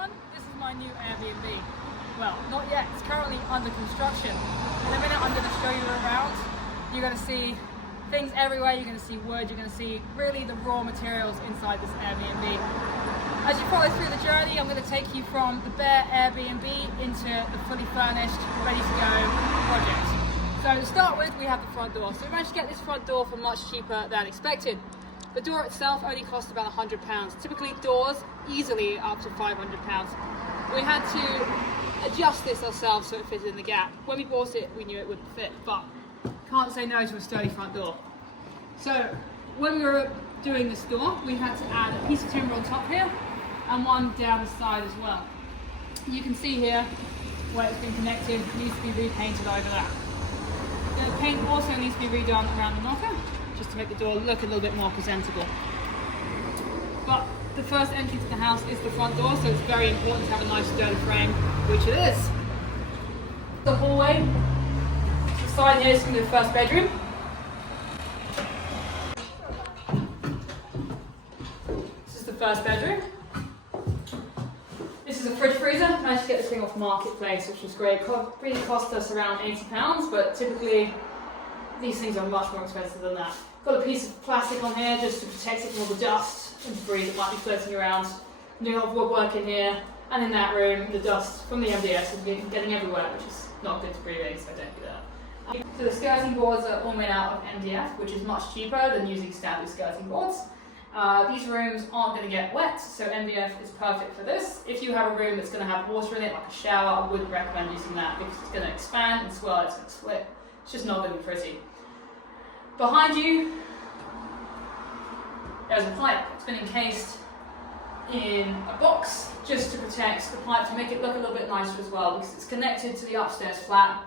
everyone, this is my new Airbnb. Well, not yet, it's currently under construction. In a minute I'm going to show you around. You're going to see things everywhere, you're going to see wood, you're going to see really the raw materials inside this Airbnb. As you follow through the journey, I'm going to take you from the bare Airbnb into the fully furnished, ready to go project. So to start with, we have the front door. So we managed to get this front door for much cheaper than expected. The door itself only cost about £100. Typically doors easily up to £500. We had to adjust this ourselves so it fitted in the gap. When we bought it, we knew it wouldn't fit, but can't say no to a sturdy front door. So when we were doing this door, we had to add a piece of timber on top here and one down the side as well. You can see here where it's been connected, it needs to be repainted over that. The paint also needs to be redone around the knocker, just to make the door look a little bit more presentable. But the first entry to the house is the front door, so it's very important to have a nice sturdy frame, which it is. The hallway, the side here is going to be the first bedroom. This is the first bedroom. This is a fridge freezer. I managed to get this thing off Marketplace, which was great. It really cost us around £80, but typically these things are much more expensive than that. Got a piece of plastic on here just to protect it from all the dust and debris that might be floating around. I'm doing a lot of woodwork in here, and in that room, the dust from the MDS is getting everywhere, which is not good to breathing, so don't do that. So the skirting boards are all made out of MDF, which is much cheaper than using standard skirting boards. These rooms aren't going to get wet, so MDF is perfect for this. If you have a room that's going to have water in it, like a shower, I wouldn't recommend using that because it's going to expand and swell, it's going to split. It's just not going to be pretty. Behind you, there's a pipe. It's been encased in a box just to protect the pipe, to make it look a little bit nicer as well, because it's connected to the upstairs flat.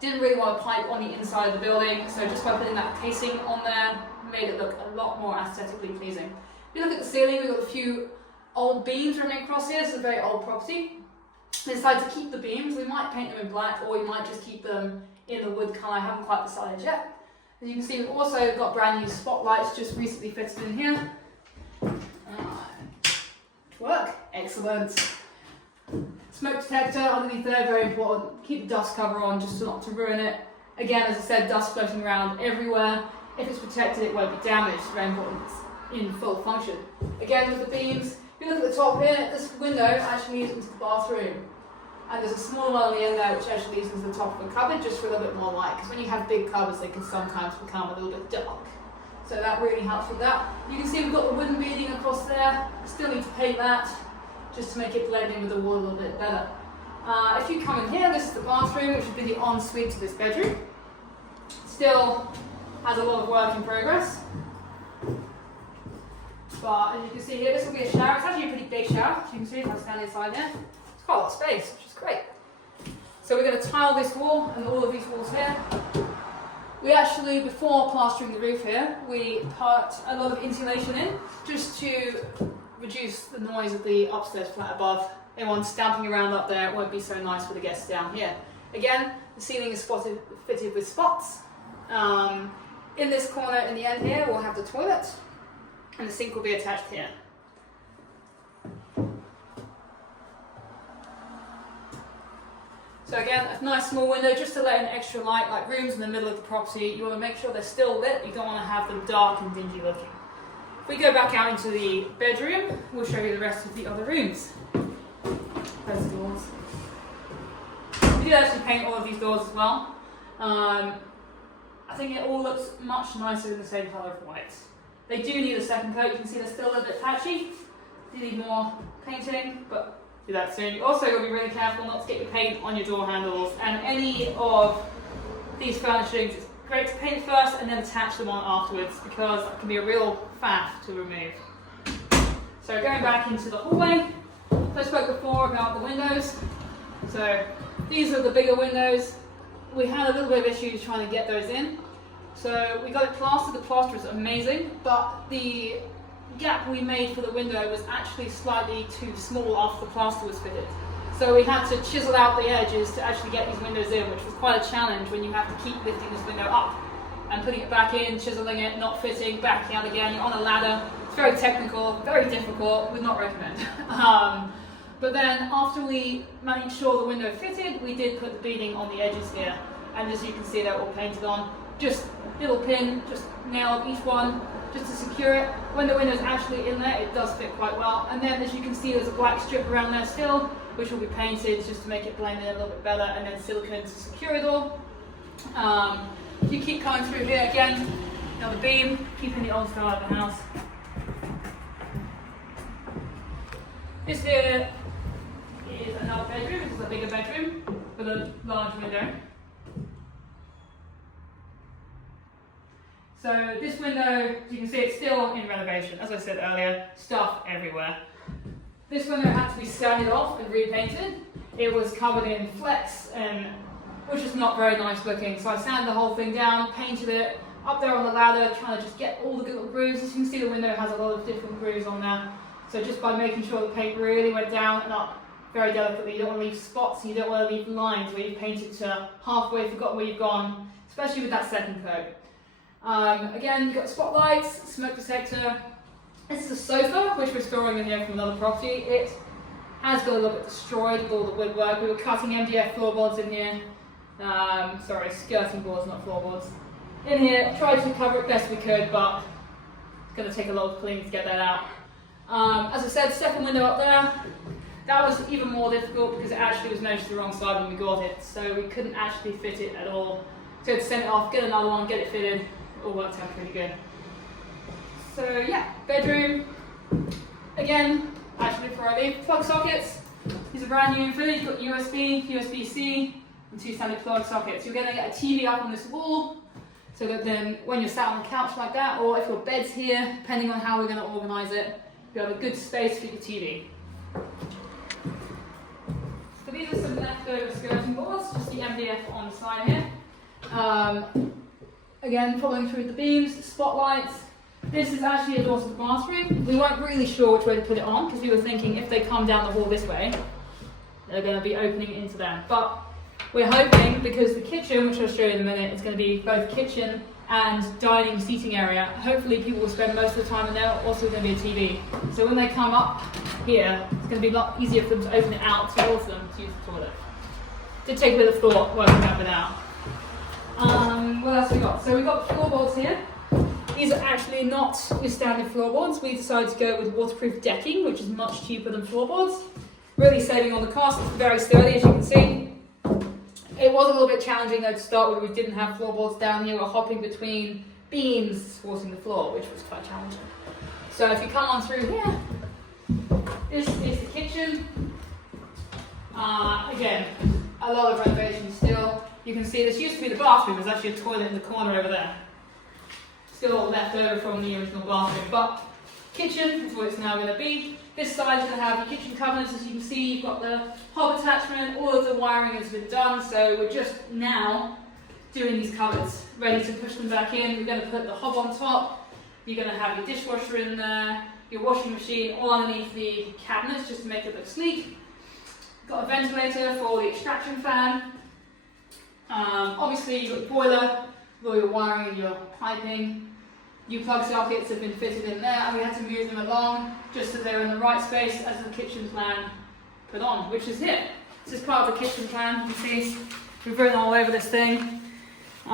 Didn't really want a pipe on the inside of the building, so just by putting that casing on there, made it look a lot more aesthetically pleasing. If you look at the ceiling, we've got a few old beams running across here. This is a very old property. We decided to keep the beams. We might paint them in black, or we might just keep them in the wood colour. I haven't quite decided yet. As you can see, we've also got brand new spotlights just recently fitted in here. Work, excellent. Smoke detector underneath there, very important. Keep the dust cover on just not to ruin it. Again, as I said, dust floating around everywhere. If it's protected, it won't be damaged. It's very important it's in full function. Again, with the beams, if you look at the top here, this window actually leads into the bathroom. And there's a small one on the end there which actually leads into the top of the cupboard just for a little bit more light, because when you have big cupboards they can sometimes become a little bit dark. So that really helps with that. You can see we've got the wooden beading across there. Still need to paint that just to make it blend in with the wall a little bit better. If you come in here, this is the bathroom, which would be the ensuite to this bedroom. Still has a lot of work in progress. But as you can see here, this will be a shower. It's actually a pretty big shower. As you can see if I stand inside there. It's quite a lot of space, which is great. So we're going to tile this wall and all of these walls here. We actually, before plastering the roof here, we put a lot of insulation in just to reduce the noise of the upstairs flat above. Anyone stamping around up there, it won't be so nice for the guests down here. Again, the ceiling is fitted with spots. In this corner in the end here, we'll have the toilet, and the sink will be attached here. So again, a nice small window just to let in extra light, like rooms in the middle of the property. You want to make sure they're still lit, you don't want to have them dark and dingy looking. If we go back out into the bedroom, we'll show you the rest of the other rooms. Those doors. We did actually paint all of these doors as well. I think it all looks much nicer in the same colour of white. They do need a second coat. You can see they're still a little bit patchy. They need more painting, but do that soon. You also got to be really careful not to get your paint on your door handles and any of these furnishings. It's great to paint first and then attach them on afterwards, because it can be a real faff to remove. So going back into the hallway, I spoke before about the windows. So these are the bigger windows. We had a little bit of issues trying to get those in. So we got it plastered. The plaster is amazing, but the gap we made for the window was actually slightly too small after the plaster was fitted. So we had to chisel out the edges to actually get these windows in, which was quite a challenge when you have to keep lifting this window up and putting it back in, chiseling it, not fitting, backing out again. You're on a ladder. It's very technical, very difficult. Would not recommend. But then after we made sure the window fitted, we did put the beading on the edges here. And as you can see, they're all painted on. Just little pin, just nail each one, just to secure it. When the window's actually in there, it does fit quite well. And then as you can see, there's a black strip around there still, which will be painted just to make it blend in a little bit better, and then silicone to secure it all. You keep coming through here again, another beam, keeping the old style of the house. This here is another bedroom. This is a bigger bedroom with a large window. So this window, as you can see, it's still in renovation. As I said earlier, stuff everywhere. This window had to be sanded off and repainted. It was covered in flecks, and which is not very nice looking. So I sanded the whole thing down, painted it, up there on the ladder, trying to just get all the good little grooves. As you can see, the window has a lot of different grooves on there. So just by making sure the paint really went down and up very delicately, you don't want to leave spots, you don't want to leave lines where you've painted to halfway, forgotten where you've gone, especially with that second coat. Again, you've got spotlights, smoke detector. This is a sofa, which we're storing in here from another property. It has got a little bit destroyed with all the woodwork. We were cutting MDF floorboards in here. Sorry, skirting boards, not floorboards. In here, tried to cover it best we could, but it's going to take a lot of cleaning to get that out. As I said, second window up there. That was even more difficult because it actually was measured the wrong side when we got it, so we couldn't actually fit it at all. So we had to send it off, get another one, get it fitted. It all worked out pretty good. So yeah, bedroom. Again, actually before I leave, plug sockets. These are brand new fitted. You've got USB, USB-C, and 2 standard plug sockets. You're going to get a TV up on this wall, so that then when you're sat on the couch like that, or if your bed's here, depending on how we're going to organise it, you have a good space for your TV. So these are some leftover skirting boards, just the MDF on the side here. Again, following through the beams, spotlights. This is actually a door to the bathroom. We weren't really sure which way to put it on because we were thinking if they come down the hall this way, they're going to be opening into there. But we're hoping, because the kitchen, which I'll show you in a minute, is going to be both kitchen and dining seating area. Hopefully people will spend most of the time in there. Also going to be a TV. So when they come up here, it's going to be a lot easier for them to open it out towards them to use the toilet. Did take a bit of thought working that bit out. What else we got? So we've got floorboards here. These are actually not your standard floorboards. We decided to go with waterproof decking, which is much cheaper than floorboards. Really saving on the cost. It's very sturdy, as you can see. It was a little bit challenging though to start with. We didn't have floorboards down here. We're hopping between beams supporting the floor, which was quite challenging. So if you come on through here, this is the kitchen. Again, a lot of renovation still. You can see this used to be the bathroom. There's actually a toilet in the corner over there. Still all left over from the original bathroom. But kitchen is what it's now going to be. This side is going to have your kitchen cabinets. As you can see, you've got the hob attachment. All of the wiring has been done. So we're just now doing these cupboards, ready to push them back in. We're going to put the hob on top. You're going to have your dishwasher in there, your washing machine all underneath the cabinets just to make it look sleek. Got a ventilator for the extraction fan. Obviously you've got the boiler with all your wiring and your piping. New plug sockets have been fitted in there, and we had to move them along just so they're in the right space as the kitchen plan put on, which is here. This is part of the kitchen plan. You can see we've written all over this thing. As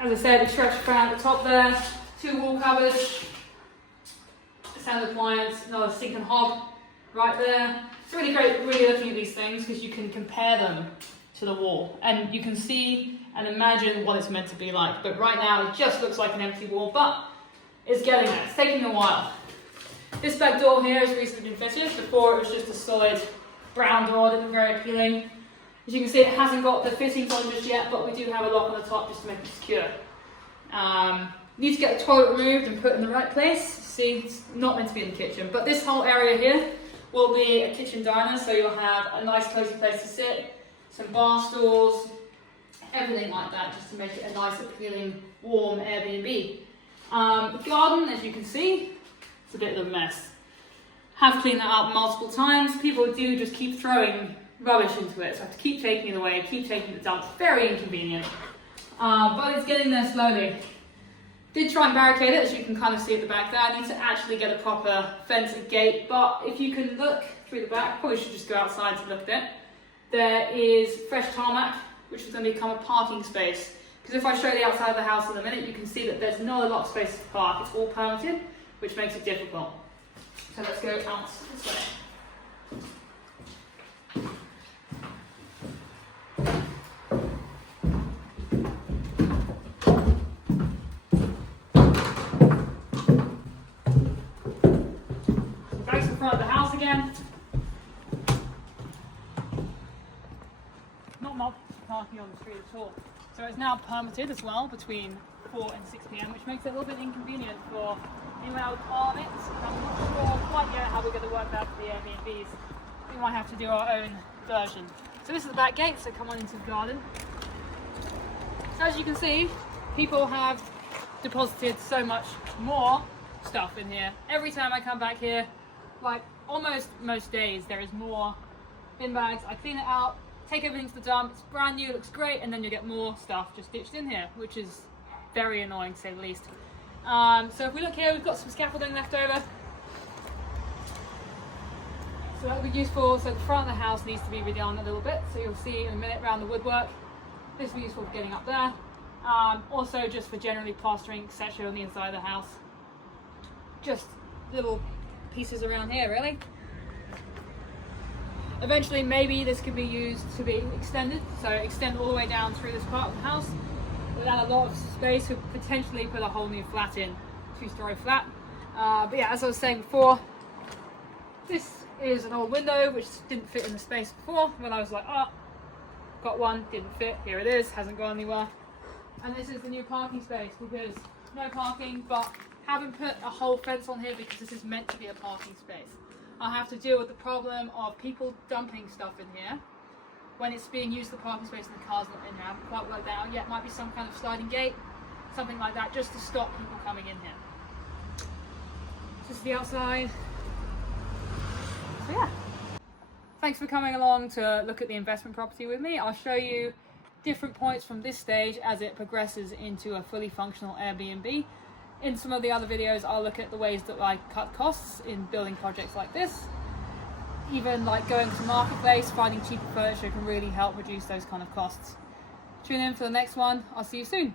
I said, extraction fan at the top there, 2 wall cupboards, standard appliance, another sink and hob right there. It's really great really looking at these things because you can compare them to the wall and you can see and imagine what it's meant to be like. But right now it just looks like an empty wall, but it's getting there. It's taking a while. This back door here has recently been fitted. Before it was just a solid brown door that looked very appealing. As you can see, it hasn't got the fittings on just yet, but we do have a lock on the top just to make it secure. Need to get the toilet removed and put in the right place. See, it's not meant to be in the kitchen, but this whole area here will be a kitchen diner, so you'll have a nice cozy place to sit, some bar stools, everything like that, just to make it a nice, appealing, warm Airbnb. The garden, as you can see, it's a bit of a mess. Have cleaned that up multiple times. People do just keep throwing rubbish into it, so I have to keep taking it away, keep taking it dump. Very inconvenient, but it's getting there slowly. Did try and barricade it, as you can kind of see at the back there. I need to actually get a proper fence and gate, but if you can look through the back. Probably should just go outside to look at it. There is fresh tarmac, which is going to become a parking space. Because if I show the outside of the house in a minute, you can see that there's not a lot of space to park. It's all permitted, which makes it difficult. So let's go out this way. Back to the front of the house again. Not parking on the street at all. So it's now permitted as well between 4 and 6 p.m, which makes it a little bit inconvenient for anyone else on it. I'm not sure quite yet how we're going to work out for the Airbnbs. We might have to do our own version. So this is the back gates that come on into the garden. So as you can see, people have deposited so much more stuff in here. Every time I come back here, like almost most days, there is more bin bags. I clean it out, take everything to the dump, it's brand new, looks great, and then you get more stuff just ditched in here, which is very annoying to say the least. So if we look here, we've got some scaffolding left over. So that would be useful. So the front of the house needs to be redone a little bit, so you'll see in a minute around the woodwork. This will be useful for getting up there. Also just for generally plastering, etc. on the inside of the house. Just little pieces around here, really. Eventually, maybe this could be used to be extended, so extend all the way down through this part of the house. Without a lot of space, we could potentially put a whole new flat in, 2-story flat. But yeah, as I was saying before, this is an old window which didn't fit in the space before. When I was like, oh, got one, didn't fit, here it is, hasn't gone anywhere. And this is the new parking space, because no parking, but haven't put a whole fence on here because this is meant to be a parking space. I'll have to deal with the problem of people dumping stuff in here when it's being used as the parking space and the car's not in here. I haven't quite worked that out yet. Might be some kind of sliding gate, something like that, just to stop people coming in here. This is the outside. So yeah. Thanks for coming along to look at the investment property with me. I'll show you different points from this stage as it progresses into a fully functional Airbnb. In some of the other videos, I'll look at the ways that I cut costs in building projects like this. Even like going to marketplace, finding cheaper furniture can really help reduce those kind of costs. Tune in for the next one. I'll see you soon.